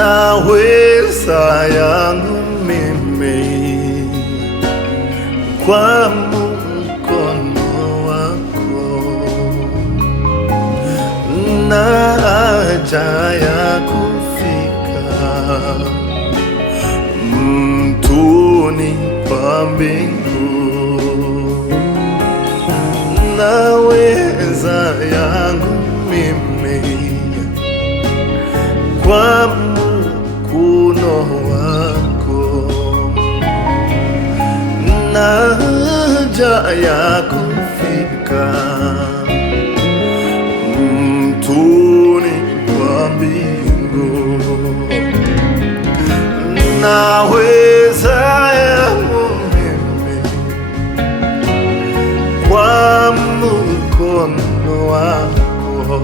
naweza yangu mimi kwa mkono wako, na haja ya kufika mtuni pa mbingu, naweza yangu mimi kwa mkono wako, na haja ya kufika mtuni pa mbingu, naweza yangu mimi kwa mkono wako,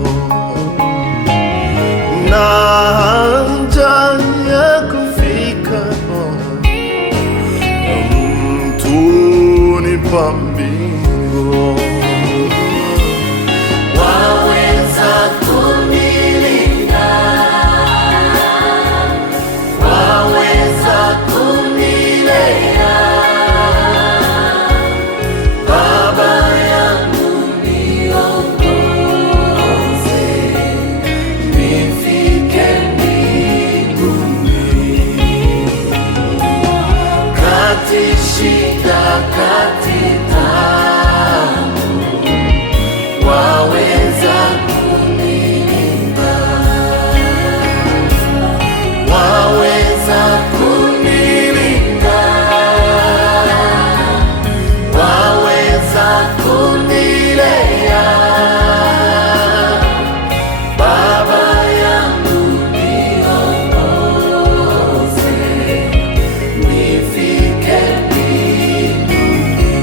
na haja ya kufika mtuni pa mbingu. Waweza kunilinda, waweza kunilea, Baba yangu niongoze, nifike mbinguni. Kati shida, kati taabu, waweza kunilinda, waweza kunilinda, waweza kunilea, Baba yangu niongoze, nifike mbinguni.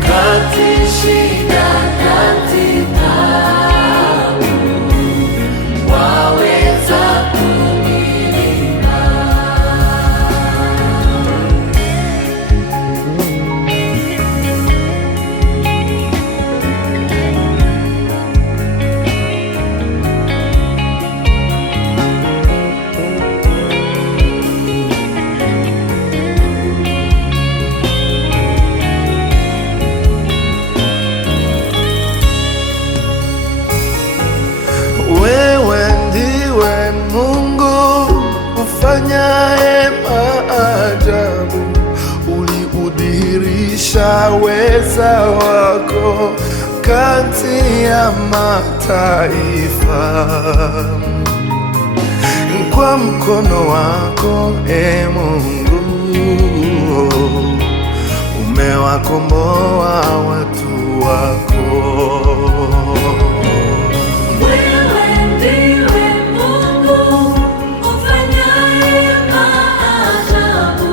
Kati shida, kati taabu, waweza kunilinda. Wewe ndiwe Mungu ufanyaye maajabu, uliudhihirisha weza wako kati ya mataifa. Kwa mkono wako, e Mungu, umewakomboa watu wako. Wewe ndiwe Mungu ufanyaye maajabu,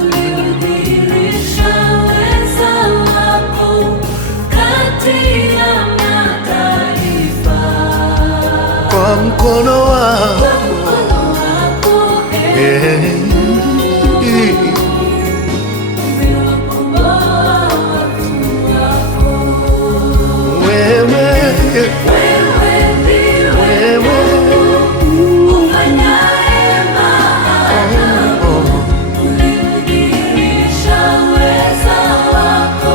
uliudhihirisha weza wako kati ya mataifa. Kwa mkono wako, umewakomboa watu wako. wewe Wewe ndiwe Mungu ufanyaye maajabu, uliudhihirisha weza wako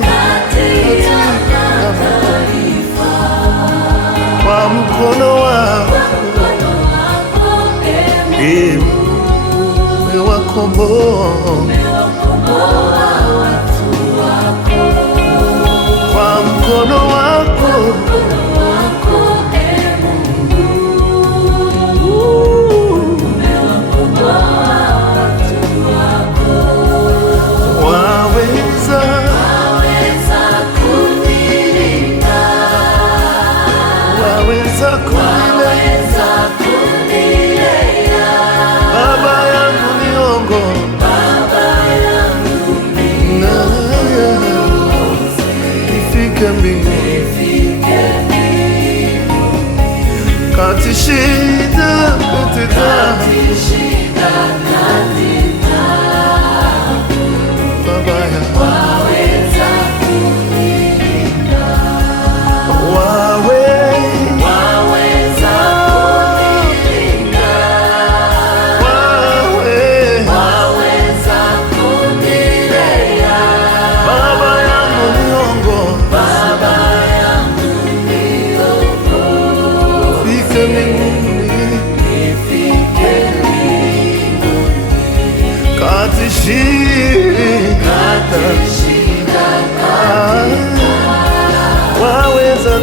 kati ya mataifa. kwa mkono wako, umewakomboa watu wako. kwa mkono wako, waweza waweza kunilea, Baba yangu niongoze, nifike mbinguni. Kati shida, kati taabu, Baba yangu waweza kunilinda, waweza shida, waweza